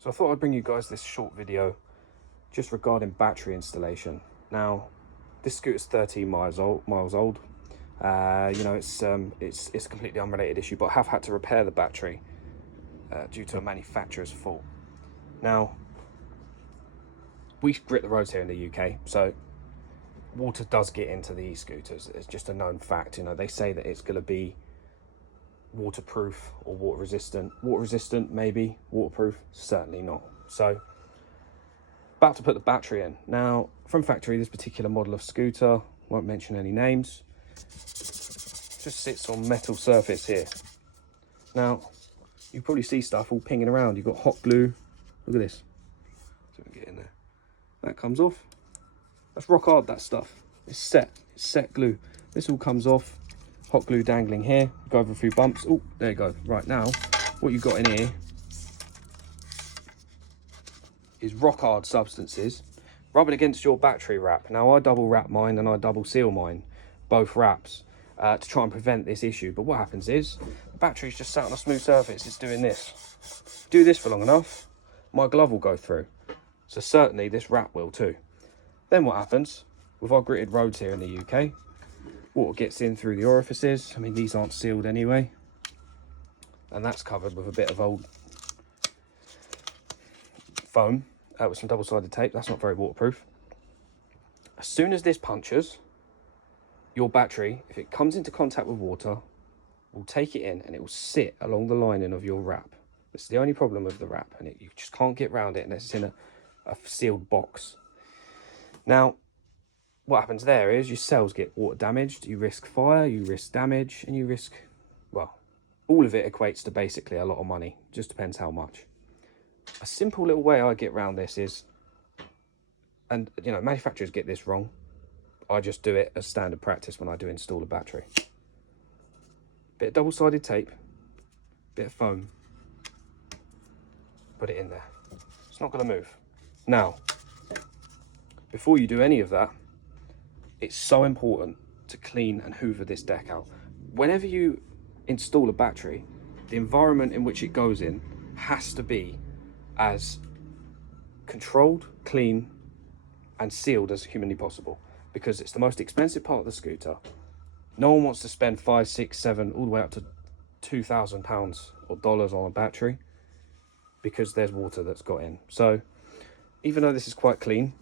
So I thought I'd bring you guys this short video just regarding battery installation. Now, this scooter's 13 miles old. You know, it's a completely unrelated issue, but I have had to repair the battery due to a manufacturer's fault. Now, we grit the roads here in the UK, so water does get into the e-scooters. It's just a known fact. You know, they say that it's going to be waterproof or water resistant. Water resistant, maybe. Waterproof, certainly not. So, about to put the battery in. Now, from factory, this particular model of scooter, won't mention any names, just sits on metal surface here. Now, you probably see stuff all pinging around. You've got hot glue. Look at this. So we can get in there. That comes off. That's rock hard, that stuff. It's set glue. This all comes off. Hot glue dangling here. Go over a few bumps. Oh, there you go. Right, now, what you've got in here is rock hard substances rubbing against your battery wrap. Now, I double wrap mine and I double seal mine, both wraps, to try and prevent this issue. But what happens is, the battery's just sat on a smooth surface. It's doing this. Do this for long enough, my glove will go through. So certainly this wrap will too. Then what happens, with our gritted roads here in the UK, water gets in through the orifices. I mean, these aren't sealed anyway. And that's covered with a bit of old foam with some double-sided tape. That's not very waterproof. As soon as this punctures, your battery, if it comes into contact with water, will take it in and it will sit along the lining of your wrap. This is the only problem with the wrap, and you just can't get around it unless it's in a sealed box. Now, what happens there is your cells get water damaged, you risk fire, you risk damage, and you risk, well, all of it equates to basically a lot of money. Just depends how much. A simple little way I get around this is, and you know, manufacturers get this wrong, I just do it as standard practice when I do install a battery. Bit of double-sided tape, bit of foam, put it in there. It's not going to move. Now, before you do any of that, it's so important to clean and hoover this deck out. Whenever you install a battery, the environment in which it goes in has to be as controlled, clean, and sealed as humanly possible, because it's the most expensive part of the scooter. No one wants to spend $5, $6, $7, all the way up to £2,000 or dollars on a battery because there's water that's got in. So even though this is quite clean,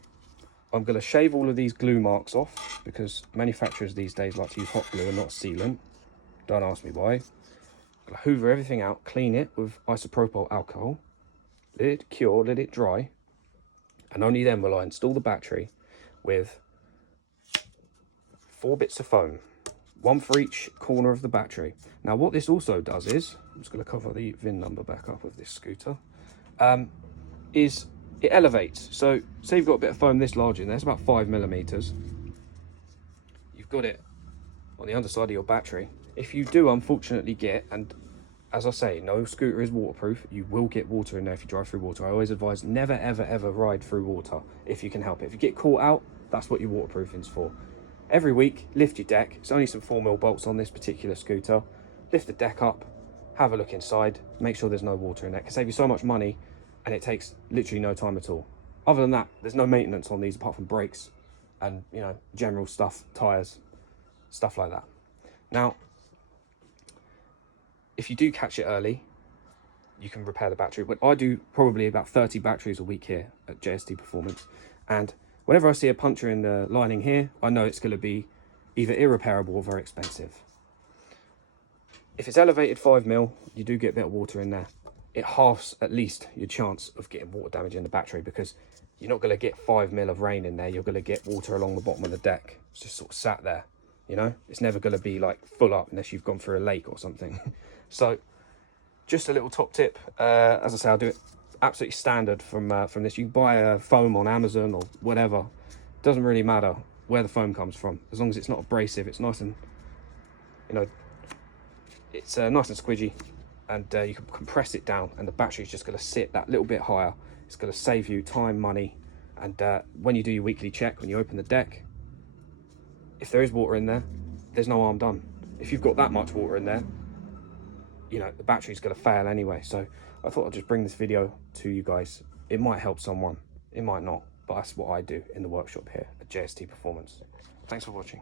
I'm going to shave all of these glue marks off, because manufacturers these days like to use hot glue and not sealant. Don't ask me why. I'm going to hoover everything out, clean it with isopropyl alcohol, let it cure, let it dry, and only then will I install the battery with 4 bits of foam, 1 for each corner of the battery. Now what this also does is, I'm just going to cover the VIN number back up of this scooter, is it elevates. So say you've got a bit of foam this large in there, it's about 5mm. You've got it on the underside of your battery. If you do unfortunately get, and as I say, no scooter is waterproof, you will get water in there if you drive through water. I always advise never ever ever ride through water if you can help it. If you get caught out, that's what your waterproofing's for. Every week, lift your deck. It's only some 4mm bolts on this particular scooter. Lift the deck up, have a look inside, make sure there's no water in there. It can save you so much money, and it takes literally no time at all. Other than that, there's no maintenance on these apart from brakes and, you know, general stuff, tires, stuff like that. Now, if you do catch it early, you can repair the battery. But I do probably about 30 batteries a week here at JSD Performance, and whenever I see a puncture in the lining here, I know it's going to be either irreparable or very expensive. If it's elevated 5mm, you do get a bit of water in there. It halves at least your chance of getting water damage in the battery, because you're not going to get 5mm of rain in there. You're going to get water along the bottom of the deck. It's just sort of sat there, you know. It's never going to be like full up unless you've gone through a lake or something. So just a little top tip. As I say, I'll do it absolutely standard from this. You can buy a foam on Amazon or whatever. It doesn't really matter where the foam comes from, as long as it's not abrasive. It's nice and, you know, it's nice and squidgy, and you can compress it down, and the battery's just going to sit that little bit higher. It's going to save you time, money, and when you do your weekly check, when you open the deck, if there is water in there, there's no harm done. If you've got that much water in there, you know, the battery's going to fail anyway. So I thought I'd just bring this video to you guys. It might help someone, it might not, but that's what I do in the workshop here at JST Performance. Thanks for watching.